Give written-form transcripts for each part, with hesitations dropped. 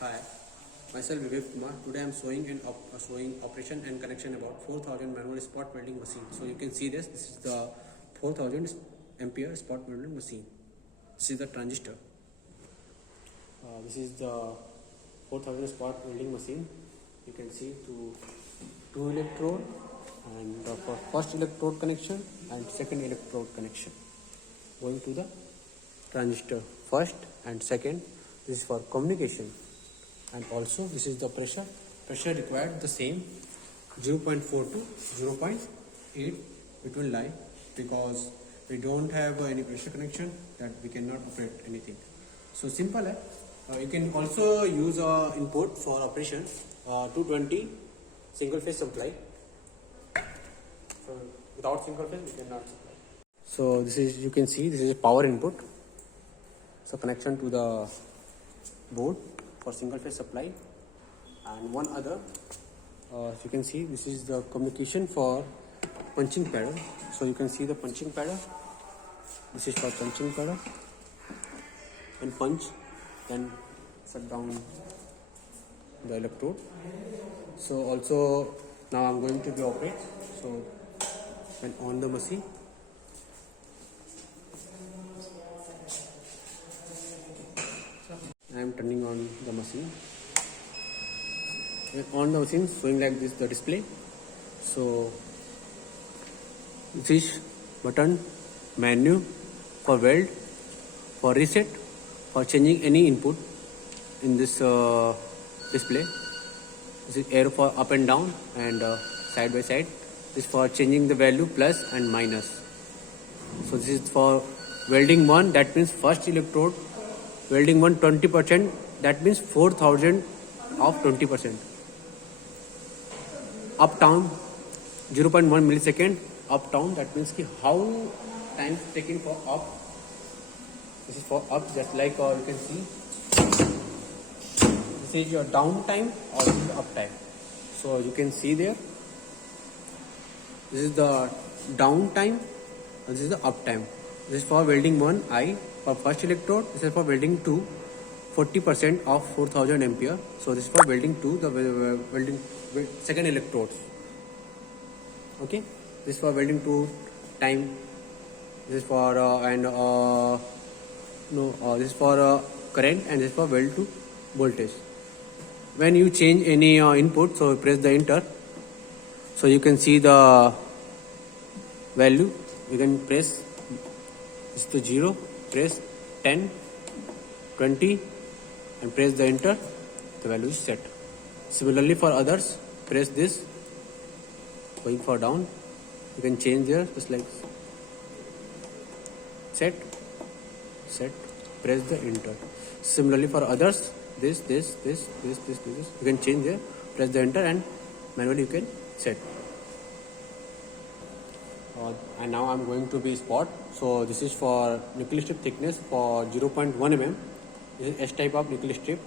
Hi, myself Vivek Kumar. Today I am showing operation and connection about 4000 manual spot welding machine. So you can see this. This is the 4000 ampere spot welding machine. This is the transistor. This is the 4000 spot welding machine. You can see two electrode and for first electrode connection and second electrode connection going to the transistor first and second. This is for communication. And also this is the pressure required the same 0.4 to 0.8 between line, because we don't have any pressure connection that we cannot operate anything. So simple. You can also use input for operation 220 single phase supply. So without single phase we cannot supply. So this is, you can see this is power input. So connection to the board for single phase supply, and one other you can see this is the communication for punching paddle. So you can see the punching paddle. This is for punching paddle and punch, then shut down the electrode. So also now I'm going to be operate. So when on the machine, I am turning on the machine. When on the machine, showing like this the display. So this is button, menu for weld, for reset, for changing any input in this display. This is arrow for up and down and side by side. This is for changing the value plus and minus. So this is for welding 1, that means first electrode. Welding 1 20%, that means 4000 of 20%. Up down 0.1 millisecond. Up down, that means ki how time taken for up. This is for up, just like you can see. This is your down time or this is up time. So you can see there. This is the down time. This is the up time. This is for welding 1 I. For first electrode, this is for welding 2, 40% of 4000 ampere. So this is for welding 2, the welding second electrodes. Okay, this is for welding 2 time. This is for this is for current, and this is for weld to voltage. When you change any input, so press the enter. So you can see the value. You can press this to 0. Press 10, 20 and press the enter. The value is set. Similarly for others, press this, going for down. You can change there, just like set, press the enter. Similarly for others, this. You can change there, press the enter, and manually you can set. And now I'm going to be spot. So this is for nickel strip thickness for 0.1 mm. This is S type of nickel strip.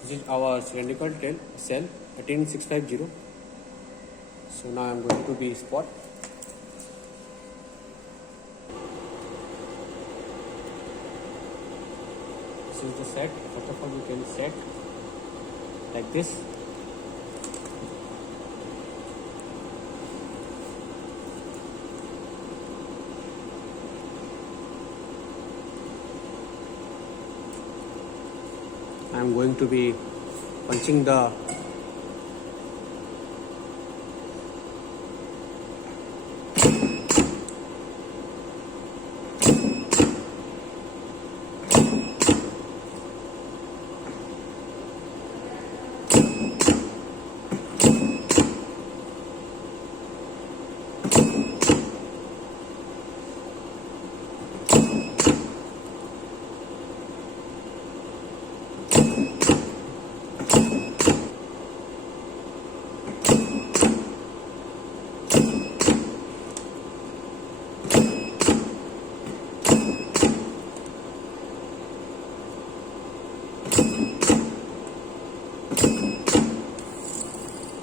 This is our cylindrical cell 18650. So now I'm going to be spot. This is the set. First of all, you can set like this. I am going to be punching the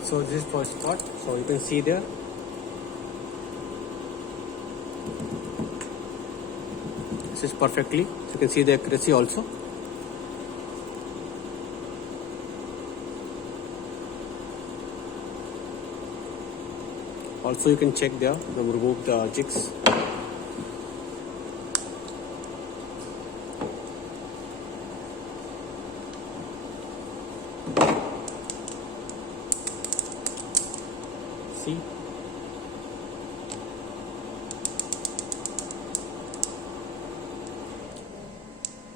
So this is for spot. So you can see there. This is perfectly. So you can see the accuracy also. Also you can check there, remove the jigs. See,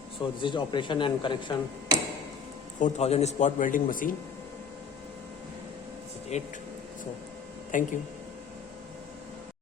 so this is operation and connection 4000 spot welding machine. This is it. So thank you.